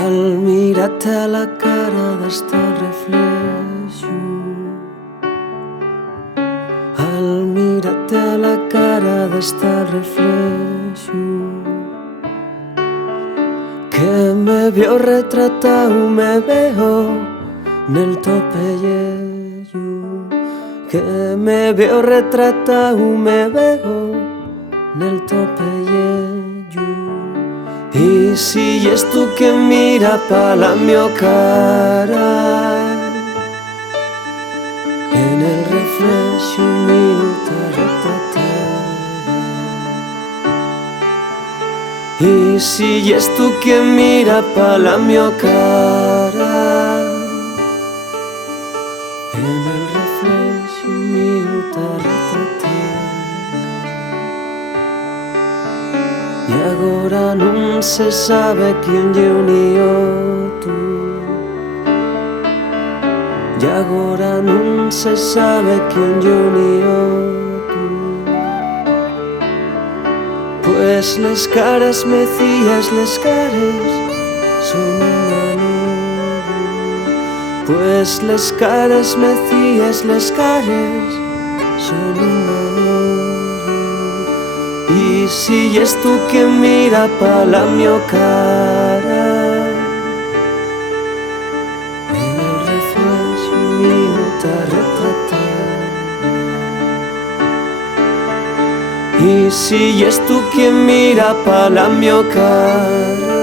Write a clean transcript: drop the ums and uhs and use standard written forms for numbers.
Al mirarte a la cara d'este reflexo, al mirarte a la cara d'este reflexo, que me veo retratado, me veo nel topelleyo, que me veo retratado, me veo nel topelleyo. Y si es tú que mira pa la mio cara, en el reflejo mío te retratada. Y si es tú que mira pa la mio cara, en el reflejo mío te retratada. Y agora non se sabe quién lle unió tú, y agora non se sabe quién lle unió tú. Pues les caras mecías, les cares son unha nube. Pues les caras mecías, les cares son unha nube. Y si es tú que mira pa la mio cara, en el reflejo mío te retratada. Y si es tú que mira pa la mio cara,